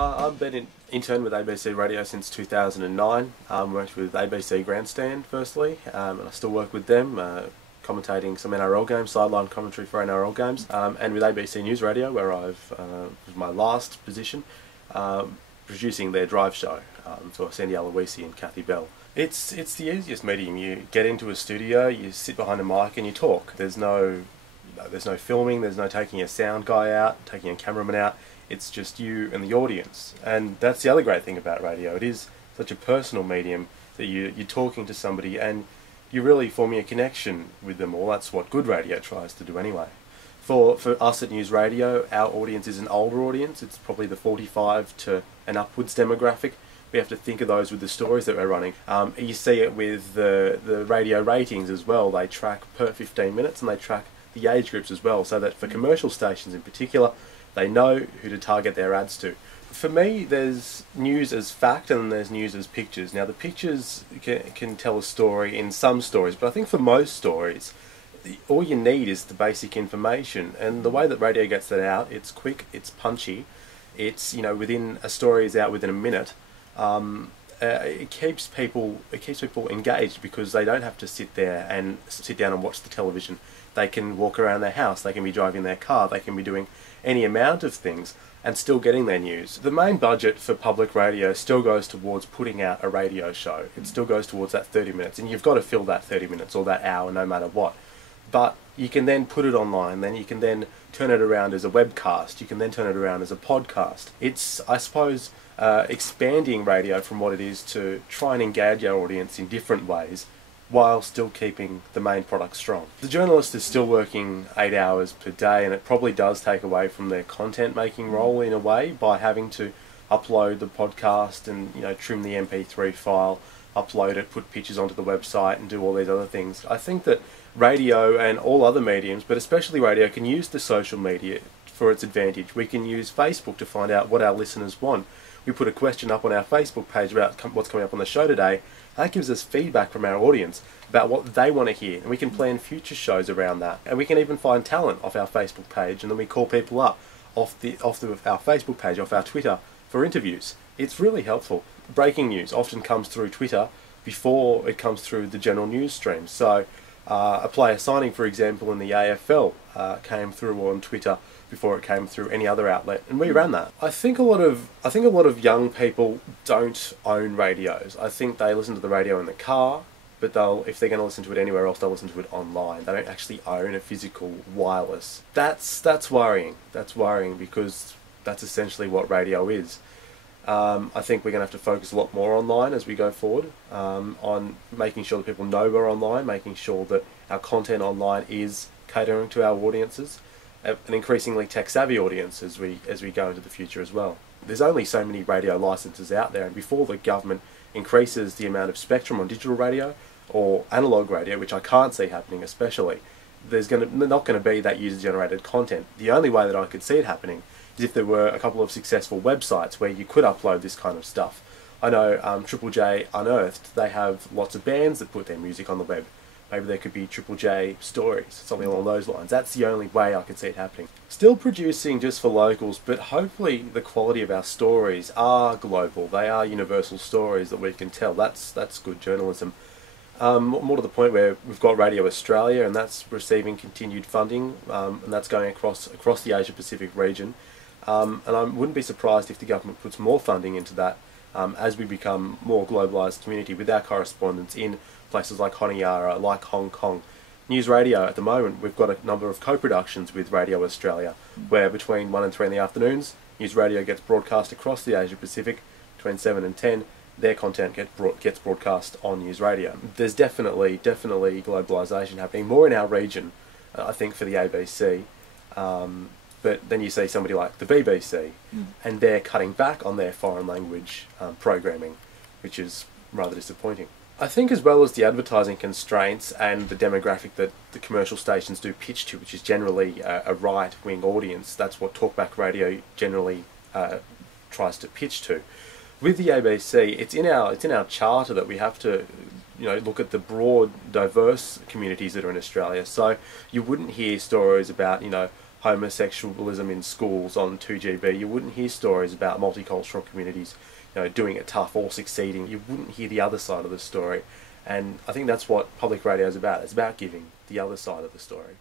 I've been an intern with ABC Radio since 2009. Worked with ABC Grandstand firstly, and I still work with them, commentating some NRL games, sideline commentary for NRL games, and with ABC News Radio, where I've was my last position, producing their drive show for Sandy Aloisi and Kathy Bell. It's the easiest medium. You get into a studio, you sit behind a mic, and you talk. There's no filming. There's no taking a sound guy out, taking a cameraman out. It's just you and the audience, and that's the other great thing about radio. It is such a personal medium that you're talking to somebody and you're really forming a connection with them all. That's what good radio tries to do anyway. For us at News Radio, our audience is an older audience. It's probably the 45 to an upwards demographic. We have to think of those with the stories that we're running. You see it with the radio ratings as well. They track per 15 minutes and they track the age groups as well, so that for commercial stations in particular, they know who to target their ads to. For me, there's news as fact and there's news as pictures. Now, the pictures can tell a story in some stories, but I think for most stories, all you need is the basic information. And the way that radio gets that out, it's quick, it's punchy, it's, within a story is out within a minute. It keeps people engaged because they don't have to sit down and watch the television. They can walk around their house, they can be driving their car, they can be doing any amount of things and still getting their news. The main budget for public radio still goes towards putting out a radio show. It still goes towards that 30 minutes, and you've got to fill that 30 minutes or that hour no matter what. But you can then put it online, then you can then turn it around as a webcast, you can then turn it around as a podcast. It's, I suppose, expanding radio from what it is to try and engage our audience in different ways while still keeping the main product strong. The journalist is still working 8 hours per day, and it probably does take away from their content making role in a way by having to upload the podcast and trim the MP3 file, upload it, put pictures onto the website and do all these other things. I think that radio and all other mediums, but especially radio, can use the social media for its advantage. We can use Facebook to find out what our listeners want. We put a question up on our Facebook page about what's coming up on the show today. That gives us feedback from our audience about what they want to hear, and we can plan future shows around that. And we can even find talent off our Facebook page, and then we call people up off our Facebook page, off our Twitter, for interviews. It's really helpful. Breaking news often comes through Twitter before it comes through the general news stream. So a player signing, for example, in the AFL came through on Twitter before it came through any other outlet, and we ran that. I think a lot of young people don't own radios. I think they listen to the radio in the car, but if they're going to listen to it anywhere else, they'll listen to it online. They don't actually own a physical wireless. That's worrying. That's worrying because that's essentially what radio is. I think we're going to have to focus a lot more online as we go forward, on making sure that people know we're online, making sure that our content online is catering to our audiences, an increasingly tech-savvy audience as we go into the future as well. There's only so many radio licenses out there, and before the government increases the amount of spectrum on digital radio or analog radio, which I can't see happening especially, there's not going to be that user-generated content. The only way that I could see it happening is if there were a couple of successful websites where you could upload this kind of stuff. I know Triple J Unearthed, they have lots of bands that put their music on the web. Maybe there could be Triple J Stories, something along those lines. That's the only way I could see it happening. Still producing just for locals, but hopefully the quality of our stories are global. They are universal stories that we can tell. That's good journalism. More to the point where we've got Radio Australia, and that's receiving continued funding, and that's going across the Asia Pacific region. And I wouldn't be surprised if the government puts more funding into that as we become more globalised community with our correspondents in places like Honiara, like Hong Kong. News Radio at the moment, we've got a number of co-productions with Radio Australia, where between 1 and 3 in the afternoons, News Radio gets broadcast across the Asia Pacific. Between 7 and 10, their content gets broadcast on News Radio. There's definitely globalisation happening, more in our region, I think, for the ABC. But then you see somebody like the BBC, and they're cutting back on their foreign language programming, which is rather disappointing. I think as well as the advertising constraints and the demographic that the commercial stations do pitch to, which is generally a right-wing audience, that's what talkback radio generally tries to pitch to. With the ABC, it's in our charter that we have to look at the broad, diverse communities that are in Australia. So you wouldn't hear stories about homosexualism in schools on 2GB. You wouldn't hear stories about multicultural communities, doing it tough or succeeding. You wouldn't hear the other side of the story. And I think that's what public radio is about. It's about giving the other side of the story.